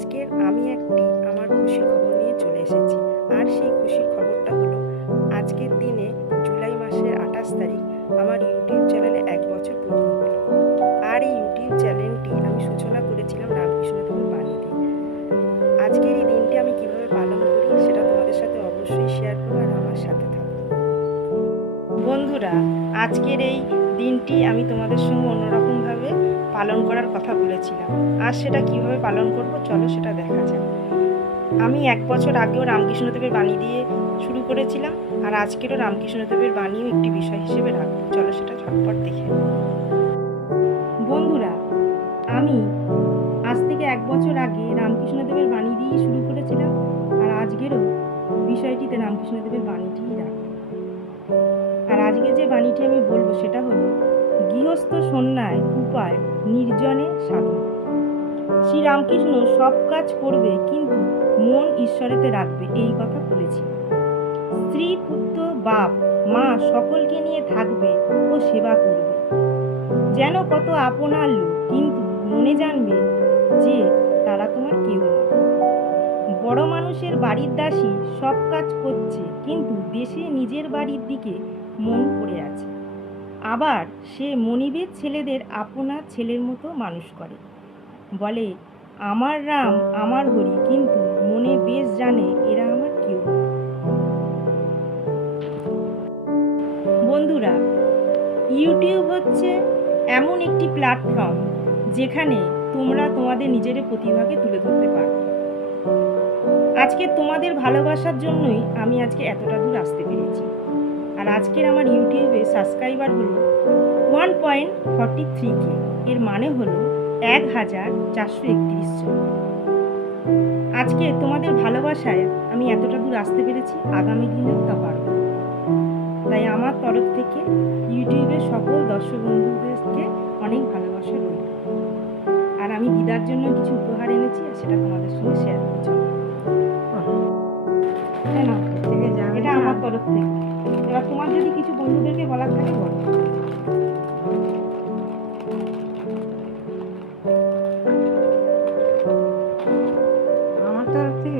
আজকের আমি একটি আমার খুশির খবর নিয়ে চলে এসেছি। আর সেই খুশির খবরটা হলো, আজকের দিনে জুলাই মাসের 28 তারিখ আমার ইউটিউব চ্যানেলে 1 বছর পূর্ণ হলো। আর এই ইউটিউব চ্যানেলটি আমি সূচনা করেছিলাম রামকৃষ্ণদেবের বাণী দিয়ে। আজকের এই দিনটি আমি কিভাবে পালন করি সেটা তোমাদের সাথে অবশ্যই শেয়ার করবো, আর আমার সাথে থাকো। বন্ধুরা, আজকের এই দিনটি আমি তোমাদের সঙ্গে অন্যরকমভাবে পালন করার কথা বলেছিলাম। আর সেটা কিভাবে পালন করব চলো সেটা দেখা যাক। আমি 1 বছর আগেও রামকৃষ্ণদেবের বাণী দিয়ে শুরু করেছিলাম, আর আজকেরও রামকৃষ্ণদেবের বাণীও একটি বিষয় হিসেবে রাখবো। চলো সেটা ঝটপট দেখে নেব। বন্ধুরা, আমি আজ থেকে 1 বছর আগে রামকৃষ্ণদেবের বাণী দিয়ে শুরু করেছিলাম, আর আজকেরও বিষয়টিতে রামকৃষ্ণদেবের বাণীটিই রাখবো। আর আজকে যে বাণীটি আমি বলবো সেটা হলো, গৃহস্থ সন্ন্যায় উপায় নির্জনে সাধন। শ্রীরামকৃষ্ণ সব কাজ করবে কিন্তু মন ঈশ্বরেতে রাখবে, এই কথা বলেছি। স্ত্রী, পুত্র, বাপ, মা সকলকে নিয়ে থাকবে ও সেবা করবে। যেন কত আপনার লোক, কিন্তু মনে জানবে যে তারা তোমার কেউ না। বড় মানুষের বাড়ির দাসী সব কাজ করছে, কিন্তু দেশে নিজের বাড়ির দিকে মন পড়ে আছে। আবার সে মনিবের ছেলেদের আপনার ছেলের মতো মানুষ করে। বলে আমার রাম আমার হরি, কিন্তু মনে বেশ জানে এরা আমার কেউ না। বন্ধুরা, ইউটিউব হচ্ছে এমন একটি প্ল্যাটফর্ম যেখানে তোমরা তোমাদের নিজের প্রতিভাকে তুলে ধরতে পারো। আজকে তোমাদের ভালোবাসার জন্যই আমি আজকে এতটা দূর আসতে পেরেছি। আর আজকের আমার ইউটিউবে সাবস্ক্রাইবার হলো 1.43K, এর মানে হলো 1431 জন। আজকে তোমাদের ভালোবাসায় আমি এতটা দূর আসতে পেরেছি, আগামী দিনেও তা পারব। তাই আমার তরফ থেকে ইউটিউবের সকল দর্শক বন্ধুদেরকে অনেক ভালোবাসা রইল। আর আমি দিদার জন্য কিছু উপহার এনেছি, আর সেটা তোমাদের সঙ্গে শেয়ার করছি। এটা আমার তরফ থেকে। এবার তোমার যদি কিছু বন্ধুদেরকে বলার থাকে বলো। আমার তরফ থেকে